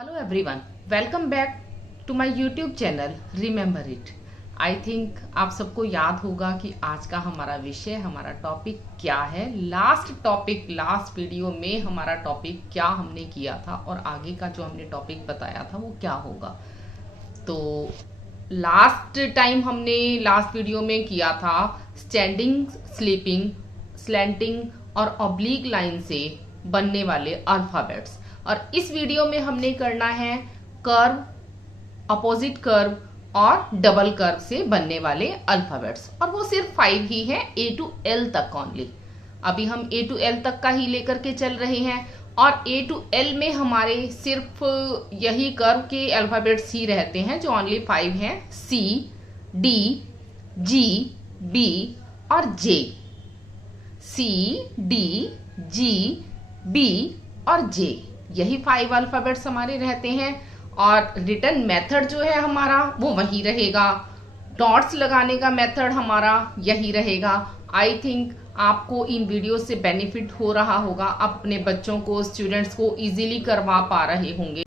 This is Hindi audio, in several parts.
Hello everyone, welcome back to my YouTube channel remember it. I think आप सबको याद होगा कि आज का हमारा विषय, हमारा टॉपिक क्या है। लास्ट वीडियो में हमारा टॉपिक क्या हमने किया था और आगे का जो हमने टॉपिक बताया था वो क्या होगा। तो लास्ट वीडियो में किया था स्टैंडिंग, स्लीपिंग, स्लैंटिंग और ऑब्लिक लाइन से बनने वाले अल्फाबेट्स। और इस वीडियो में हमने करना है कर्व, अपोजिट कर्व और डबल कर्व से बनने वाले अल्फाबेट्स, और वो सिर्फ 5 ही है, A to L तक ओनली। अभी हम A to L तक का ही लेकर के चल रहे हैं और A to L में हमारे सिर्फ यही कर्व के अल्फाबेट्स ही रहते हैं जो ओनली 5 हैं, C, D, G, B और J। C, D, G, B और J, यही 5 अल्फाबेट्स हमारे रहते हैं। और रिटन मेथड जो है हमारा वो वही रहेगा, डॉट्स लगाने का मेथड हमारा यही रहेगा। आई थिंक आपको इन वीडियो से बेनिफिट हो रहा होगा, अपने बच्चों को, स्टूडेंट्स को इजीली करवा पा रहे होंगे।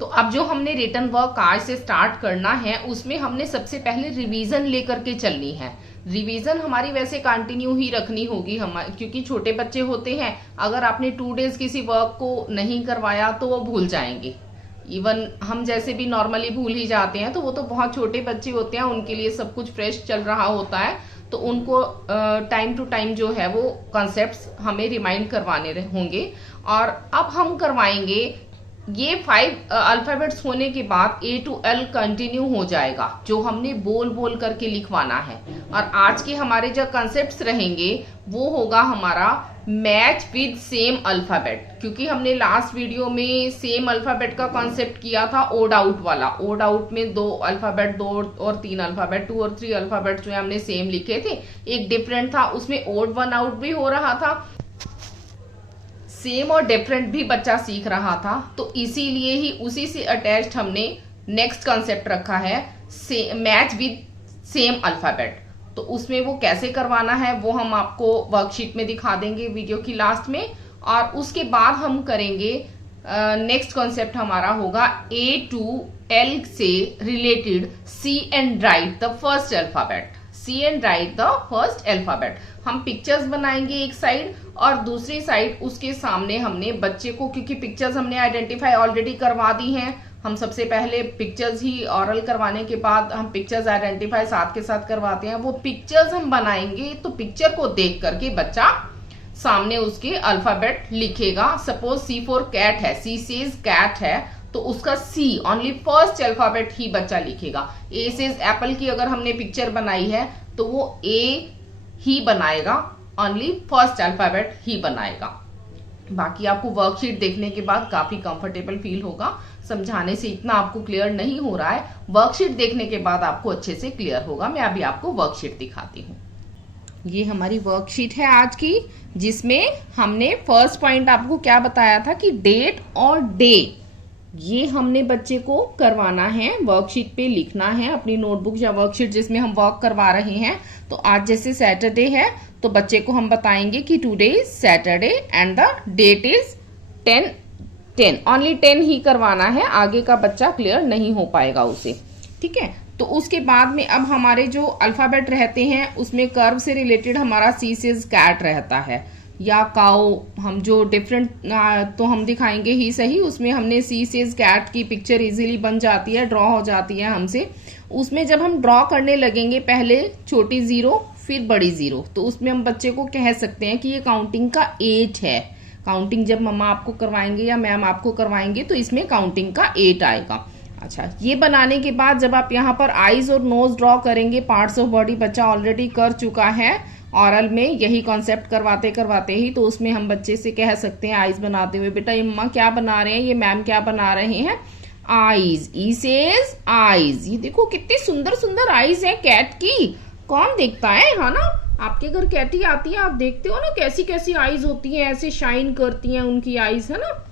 तो अब जो हमने रिटन वर्क आज से स्टार्ट करना है उसमें हमने सबसे पहले रिवीजन लेकर के चलनी है। रिवीजन हमारी वैसे कंटिन्यू ही रखनी होगी हमारे, क्योंकि छोटे बच्चे होते हैं, अगर आपने 2 डेज किसी वर्क को नहीं करवाया तो वो भूल जाएंगे। इवन हम जैसे भी नॉर्मली भूल ही जाते हैं, तो वो तो बहुत छोटे बच्चे होते हैं, उनके लिए सब कुछ फ्रेश चल रहा होता है, तो उनको टाइम टू टाइम जो है वो कॉन्सेप्ट्स हमें रिमाइंड करवाने होंगे। और अब हम करवाएंगे ये 5 अल्फाबेट्स होने के बाद A to L कंटिन्यू हो जाएगा, जो हमने बोल बोल करके लिखवाना है। और आज के हमारे जो कॉन्सेप्ट्स रहेंगे वो होगा हमारा मैच विद सेम अल्फाबेट, क्योंकि हमने लास्ट वीडियो में सेम अल्फाबेट का कॉन्सेप्ट किया था ओड आउट वाला। ओड आउट में 2 अल्फाबेट, 2 और 3 अल्फाबेट, 2 और 3 अल्फाबेट जो है हमने सेम लिखे थे। एक डिफरेंट था, उसमें ओड 1 आउट भी हो रहा था, सेम और डिफरेंट भी बच्चा सीख रहा था। तो इसीलिए ही उसी से अटैच्ड हमने नेक्स्ट कॉन्सेप्ट रखा है मैच विद सेम अल्फाबेट। तो उसमें वो कैसे करवाना है वो हम आपको वर्कशीट में दिखा देंगे वीडियो की लास्ट में। और उसके बाद हम करेंगे नेक्स्ट कॉन्सेप्ट हमारा होगा A to L से related see and write the first alphabet. See and write the first alphabet. हम पिक्चर्स बनाएंगे एक साइड और दूसरी साइड उसके सामने हमने बच्चे को, क्योंकि पिक्चर्स हमने आइडेंटिफाई ऑलरेडी करवा दी हैं, हम सबसे पहले पिक्चर्स ही ऑरल करवाने के बाद हम पिक्चर्स आइडेंटिफाई साथ के साथ करवाते हैं। वो पिक्चर्स हम बनाएंगे तो पिक्चर को देख करके बच्चा सामने उसके अल्फाबेट लिखेगा। सपोज C फॉर कैट है, C सेज कैट है, तो उसका C ओनली फर्स्ट अल्फाबेट ही बच्चा लिखेगा। A सेज एप्पल की अगर हमने पिक्चर बनाई है तो वो A ही बनाएगा, ओनली फर्स्ट अल्फाबेट ही बनाएगा। बाकी आपको वर्कशीट देखने के बाद काफी कंफर्टेबल फील होगा। समझाने से इतना आपको क्लियर नहीं हो रहा है, वर्कशीट देखने के बाद आपको अच्छे से क्लियर होगा। मैं अभी आपको वर्कशीट दिखाती हूँ। ये हमारी वर्कशीट है आज की, जिसमें हमने फर्स्ट पॉइंट आपको क्या बताया था कि डेट और डे, ये हमने बच्चे को करवाना है, वर्कशीट पे लिखना है अपनी नोटबुक या वर्कशीट जिसमें हम वर्क करवा रहे हैं। तो आज जैसे सैटरडे है तो बच्चे को हम बताएंगे कि today is Saturday and the date is 10 only 10 ही करवाना है, आगे का बच्चा क्लियर नहीं हो पाएगा उसे। ठीक है, तो उसके बाद में अब हमारे जो अल्फाबेट रहते हैं उसमें कर्व से रिलेटेड हमारा C से कैट रहता है या काउ। हम जो डिफरेंट तो हम दिखाएंगे ही सही, उसमें हमने C से कैट की पिक्चर इजीली बन जाती है, ड्रॉ हो जाती है हमसे। उसमें जब हम ड्रॉ करने लगेंगे पहले छोटी 0 फिर बड़ी 0, तो उसमें हम बच्चे को कह सकते हैं कि ये काउंटिंग का 8 है। काउंटिंग जब मम्मा आपको करवाएंगे या मैम आपको करवाएंगे तो इसमें काउंटिंग का 8 आएगा। अच्छा, ये बनाने के बाद जब आप यहाँ पर आईज और नोज ड्रॉ करेंगे, पार्ट्स ऑफ बॉडी बच्चा ऑलरेडी कर चुका है ऑरल में, यही कॉन्सेप्ट करवाते करवाते ही। तो उसमें हम बच्चे से कह सकते हैं आईज बनाते हुए, बेटा ये मम्मा क्या बना रहे हैं, ये मैम क्या बना रहे हैं, आईज। ई सेज आईज। ये देखो कितनी सुंदर सुंदर आईज है कैट की, कौन देखता है ना। आपके घर कैटी आती है, आप देखते हो ना कैसी कैसी आईज होती हैं, ऐसे शाइन करती हैं उनकी आईज, है ना।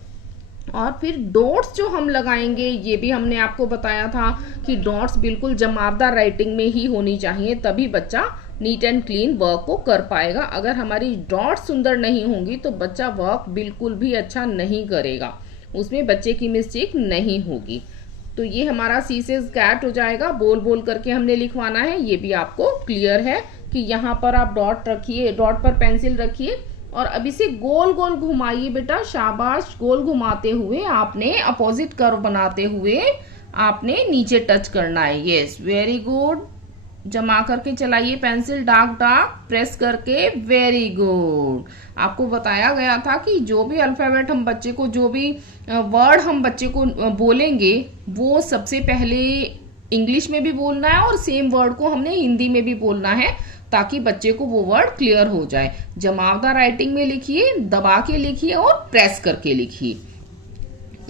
और फिर डॉट्स जो हम लगाएंगे, ये भी हमने आपको बताया था कि डॉट्स बिल्कुल जमावदार राइटिंग में ही होनी चाहिए, तभी बच्चा नीट एंड क्लीन वर्क को कर पाएगा। अगर हमारी डॉट्स सुंदर नहीं होंगी तो बच्चा वर्क बिल्कुल भी अच्छा नहीं करेगा। उसमें बच्चे की मिस्टेक नहीं होगी। तो ये हमारा सी से कैट हो जाएगा, बोल बोल करके हमने लिखवाना है। ये भी आपको क्लियर है कि यहाँ पर आप डॉट रखिए, डॉट पर पेंसिल रखिए और अब इसे गोल गोल घुमाइए बेटा, शाबाश। गोल घुमाते हुए आपने अपोजिट कर्व बनाते हुए आपने नीचे टच करना है। Yes, very good. जमा करके चलाइए पेंसिल, डार्क डार्क प्रेस करके, वेरी गुड। आपको बताया गया था कि जो भी अल्फाबेट हम बच्चे को, जो भी वर्ड हम बच्चे को बोलेंगे वो सबसे पहले इंग्लिश में भी बोलना है और सेम वर्ड को हमने हिंदी में भी बोलना है ताकि बच्चे को वो वर्ड क्लियर हो जाए। जमावदार राइटिंग में लिखिए, दबा के लिखिए और प्रेस करके लिखिए।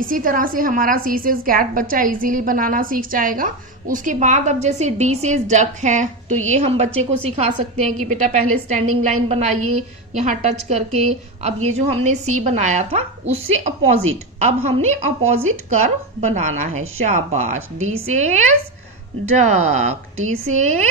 इसी तरह से हमारा सी से कैट बच्चा इजीली बनाना सीख जाएगा। उसके बाद अब जैसे डी से डक है तो ये हम बच्चे को सिखा सकते हैं कि बेटा पहले स्टैंडिंग लाइन बनाइए यहाँ टच करके। अब ये जो हमने सी बनाया था उससे अपोजिट, अब हमने अपोजिट कर्व बनाना है। शाबाश। डी से डक, डी से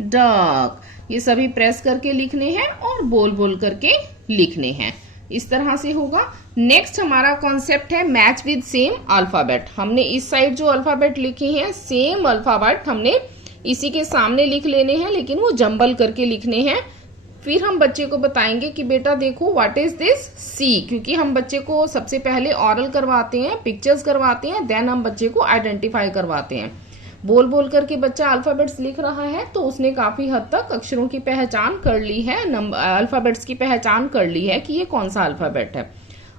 डक, ये सभी प्रेस करके लिखने हैं और बोल बोल करके लिखने हैं। इस तरह से होगा। नेक्स्ट हमारा कॉन्सेप्ट है मैच विद सेम अल्फाबेट। हमने इस साइड जो अल्फाबेट लिखे हैं सेम अल्फाबेट हमने इसी के सामने लिख लेने हैं, लेकिन वो जंबल करके लिखने हैं। फिर हम बच्चे को बताएंगे कि बेटा देखो व्हाट इज दिस सी, क्योंकि हम बच्चे को सबसे पहले ऑरल करवाते हैं, पिक्चर्स करवाते हैं, देन हम बच्चे को आइडेंटिफाई करवाते हैं। बोल बोल करके बच्चा अल्फाबेट्स लिख रहा है तो उसने काफी हद तक अक्षरों की पहचान कर ली है, अल्फाबेट्स की पहचान कर ली है कि ये कौन सा अल्फाबेट है।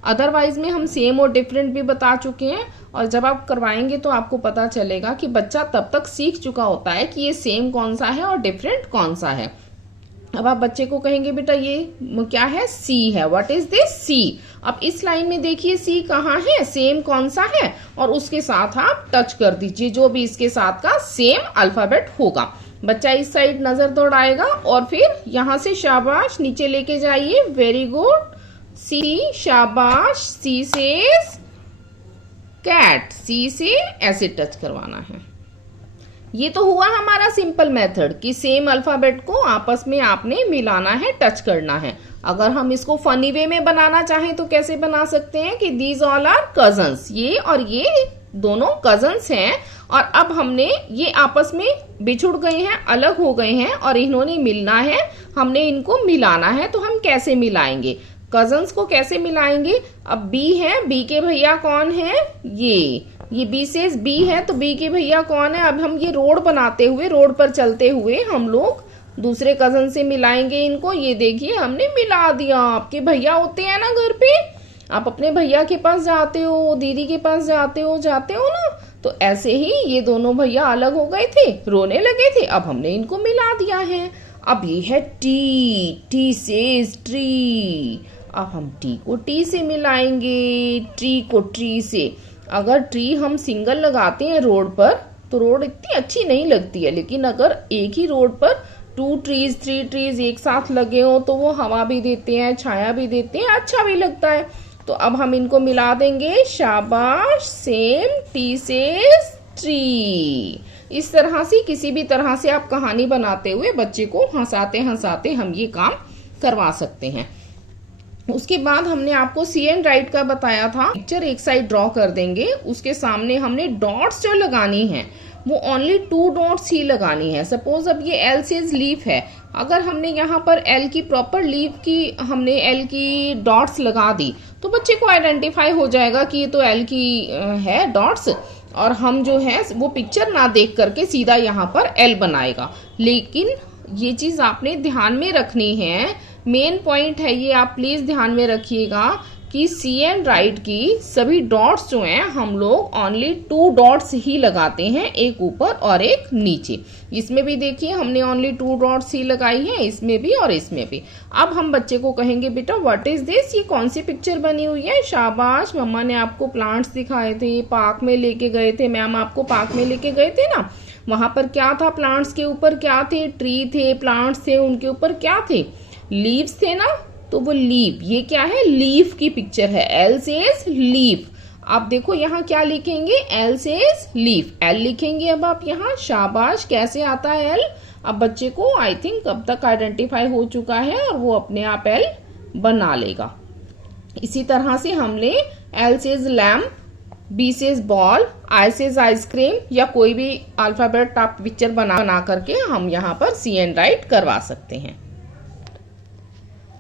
अदरवाइज में हम सेम और डिफरेंट भी बता चुके हैं और जब आप करवाएंगे तो आपको पता चलेगा कि बच्चा तब तक सीख चुका होता है कि ये सेम कौन सा है और डिफरेंट कौन सा है। अब आप बच्चे को कहेंगे बेटा ये क्या है, सी है, व्हाट इज दिस सी। अब इस लाइन में देखिए सी कहाँ है, सेम कौन सा है, और उसके साथ आप टच कर दीजिए जो भी इसके साथ का सेम अल्फाबेट होगा। बच्चा इस साइड नजर दौड़ाएगा और फिर यहाँ से शाबाश नीचे लेके जाइए, वेरी गुड। सी, शाबाश। सी से कैट, सी से ऐसे टच करवाना है। ये तो हुआ हमारा सिंपल मेथड कि सेम अल्फाबेट को आपस में आपने मिलाना है, टच करना है। अगर हम इसको फनी वे में बनाना चाहें तो कैसे बना सकते हैं कि दीज ऑल आर कजन्स, ये और ये दोनों कजन्स हैं और अब हमने ये आपस में बिछुड़ गए हैं, अलग हो गए हैं और इन्होंने मिलना है, हमने इनको मिलाना है। तो हम कैसे मिलाएंगे, कजन्स को कैसे मिलाएंगे। अब बी है, बी के भैया कौन है, ये बी से बी है तो बी के भैया कौन है। अब हम ये रोड बनाते हुए, रोड पर चलते हुए हम लोग दूसरे कजन से मिलाएंगे इनको। ये देखिए हमने मिला दिया। आपके भैया होते हैं ना घर पे, आप अपने भैया के पास जाते हो, दीदी के पास जाते हो ना, तो ऐसे ही ये दोनों भैया अलग हो गए थे, रोने लगे थे, अब हमने इनको मिला दिया है। अब ये है टी, टी से ट्री, अब हम टी को टी से मिलाएंगे, ट्री को ट्री से। अगर ट्री हम सिंगल लगाते हैं रोड पर तो रोड इतनी अच्छी नहीं लगती है, लेकिन अगर एक ही रोड पर 2 ट्रीज 3 ट्रीज एक साथ लगे हो तो वो हवा भी देते हैं, छाया भी देते हैं, अच्छा भी लगता है। तो अब हम इनको मिला देंगे, शाबाश। सेम, टी से ट्री। इस तरह से किसी भी तरह से आप कहानी बनाते हुए बच्चे को हंसाते हंसाते हम ये काम करवा सकते हैं। उसके बाद हमने आपको सी एंड राइट का बताया था। पिक्चर एक साइड ड्रॉ कर देंगे, उसके सामने हमने डॉट्स जो लगानी है वो ओनली 2 डॉट्स ही लगानी है। सपोज अब ये एल सेज लीफ है, अगर हमने यहाँ पर एल की प्रॉपर लीफ की हमने एल की डॉट्स लगा दी तो बच्चे को आइडेंटिफाई हो जाएगा कि ये तो एल की है डॉट्स, और हम जो है वो पिक्चर ना देख करके सीधा यहाँ पर एल बनाएगा। लेकिन ये चीज आपने ध्यान में रखनी है, मेन पॉइंट है ये, आप प्लीज ध्यान में रखिएगा कि सी एंड राइट की सभी डॉट्स जो हैं हम लोग ओनली 2 डॉट्स ही लगाते हैं, एक ऊपर और एक नीचे। इसमें भी देखिए हमने ओनली 2 डॉट्स ही लगाई है, इसमें भी और इसमें भी। अब हम बच्चे को कहेंगे बेटा व्हाट इज दिस, ये कौन सी पिक्चर बनी हुई है। शाबाश, मम्मा ने आपको प्लांट्स दिखाए थे, पार्क में लेके गए थे, मैम आपको पार्क में लेके गए थे ना, वहां पर क्या था, प्लांट्स के ऊपर क्या थे, ट्री थे, प्लांट्स थे, उनके ऊपर क्या थे, लीव्स थे ना, तो वो लीफ, ये क्या है, लीफ की पिक्चर है, एल सेज लीफ। आप देखो यहाँ क्या लिखेंगे, एल सेज लीफ, एल लिखेंगे अब आप यहाँ। शाबाश, कैसे आता है एल, अब बच्चे को आई थिंक अब तक आइडेंटिफाई हो चुका है और वो अपने आप एल बना लेगा। इसी तरह से हमने एल सेज लैम्प, B से बॉल, I से आइसक्रीम, या कोई भी अल्फाबेट आप पिक्चर बना करके हम यहाँ पर सी एंड राइट करवा सकते हैं।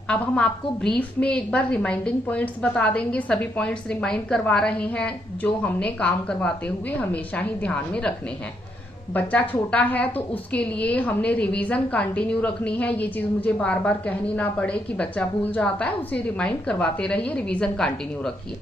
अब हम आपको ब्रीफ में एक बार रिमाइंडिंग पॉइंट्स बता देंगे। सभी पॉइंट्स रिमाइंड करवा रहे हैं जो हमने काम करवाते हुए हमेशा ही ध्यान में रखने हैं। बच्चा छोटा है तो उसके लिए हमने रिवीजन कंटिन्यू रखनी है। ये चीज मुझे बार बार कहनी ना पड़े कि बच्चा भूल जाता है, उसे रिमाइंड करवाते रहिए, रिवीजन कंटिन्यू रखिए।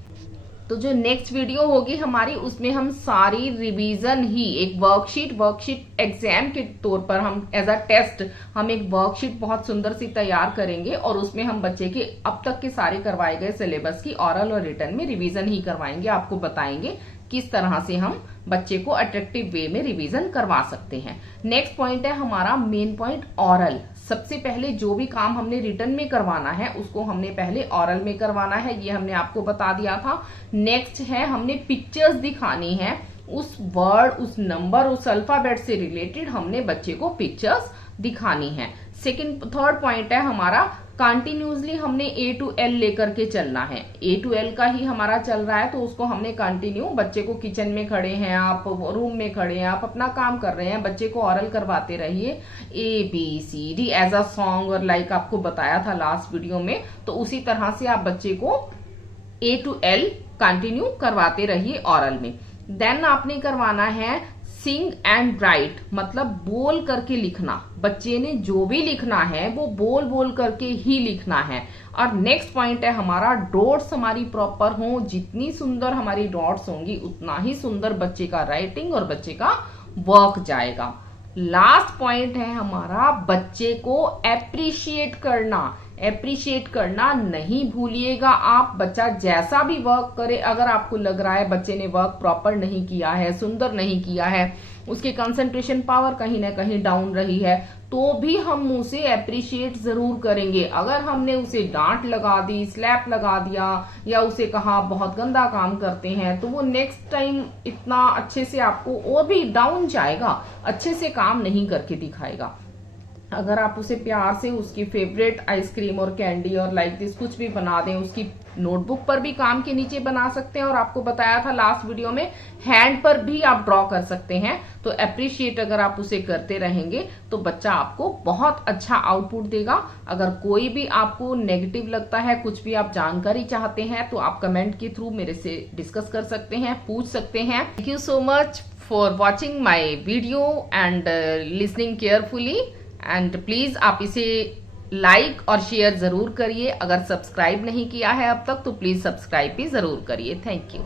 तो जो नेक्स्ट वीडियो होगी हमारी, उसमें हम सारी रिवीजन ही एक वर्कशीट एग्जाम के तौर पर हम एज अ टेस्ट हम एक वर्कशीट बहुत सुंदर सी तैयार करेंगे और उसमें हम बच्चे के अब तक के सारे करवाए गए सिलेबस की ऑरल और रिटन में रिवीजन ही करवाएंगे। आपको बताएंगे किस तरह से हम बच्चे को अट्रैक्टिव वे में रिवीजन करवा सकते हैं। नेक्स्ट पॉइंट है हमारा मेन पॉइंट ऑरल। सबसे पहले जो भी काम हमने रिटन में करवाना है उसको हमने पहले ऑरल में करवाना है, ये हमने आपको बता दिया था। नेक्स्ट है हमने पिक्चर्स दिखानी है, उस वर्ड, उस नंबर, उस अल्फाबेट से रिलेटेड हमने बच्चे को पिक्चर्स दिखानी है। थर्ड पॉइंट है हमारा कंटिन्यूसली हमने A to L लेकर के चलना है। A to L का ही हमारा चल रहा है तो उसको हमने कंटिन्यू, बच्चे को किचन में खड़े हैं आप, रूम में खड़े हैं आप, अपना काम कर रहे हैं, बच्चे को ऑरल करवाते रहिए ABCD एज अ सॉन्ग, और लाइक आपको बताया था लास्ट वीडियो में, तो उसी तरह से आप बच्चे को A to L कंटिन्यू करवाते रहिए ऑरल में। देन आपने करवाना है सिंग एंड राइट, मतलब बोल करके लिखना। बच्चे ने जो भी लिखना है वो बोल बोल करके ही लिखना है। और नेक्स्ट पॉइंट है हमारा डॉट्स हमारी प्रॉपर हो। जितनी सुंदर हमारी डॉट्स होंगी उतना ही सुंदर बच्चे का राइटिंग और बच्चे का वर्क जाएगा। लास्ट पॉइंट है हमारा बच्चे को एप्रिशिएट करना नहीं भूलिएगा आप। बच्चा जैसा भी वर्क करे, अगर आपको लग रहा है बच्चे ने वर्क प्रॉपर नहीं किया है, सुंदर नहीं किया है, उसकी कंसंट्रेशन पावर कहीं ना कहीं डाउन रही है, तो भी हम उसे एप्रिशिएट जरूर करेंगे। अगर हमने उसे डांट लगा दी, स्लैप लगा दिया, या उसे कहा बहुत गंदा काम करते हैं, तो वो नेक्स्ट टाइम इतना अच्छे से आपको और भी डाउन जाएगा, अच्छे से काम नहीं करके दिखाएगा। अगर आप उसे प्यार से उसकी फेवरेट आइसक्रीम और कैंडी और लाइक दिस कुछ भी बना दें, उसकी नोटबुक पर भी काम के नीचे बना सकते हैं, और आपको बताया था लास्ट वीडियो में हैंड पर भी आप ड्रॉ कर सकते हैं। तो अप्रिशिएट अगर आप उसे करते रहेंगे तो बच्चा आपको बहुत अच्छा आउटपुट देगा। अगर कोई भी आपको नेगेटिव लगता है, कुछ भी आप जानकारी चाहते हैं, तो आप कमेंट के थ्रू मेरे से डिस्कस कर सकते हैं, पूछ सकते हैं। Thank you so much for watching my video and listening carefully. And please आप इसे लाइक और शेयर जरूर करिए। अगर सब्सक्राइब नहीं किया है अब तक तो प्लीज सब्सक्राइब भी जरूर करिए। Thank you.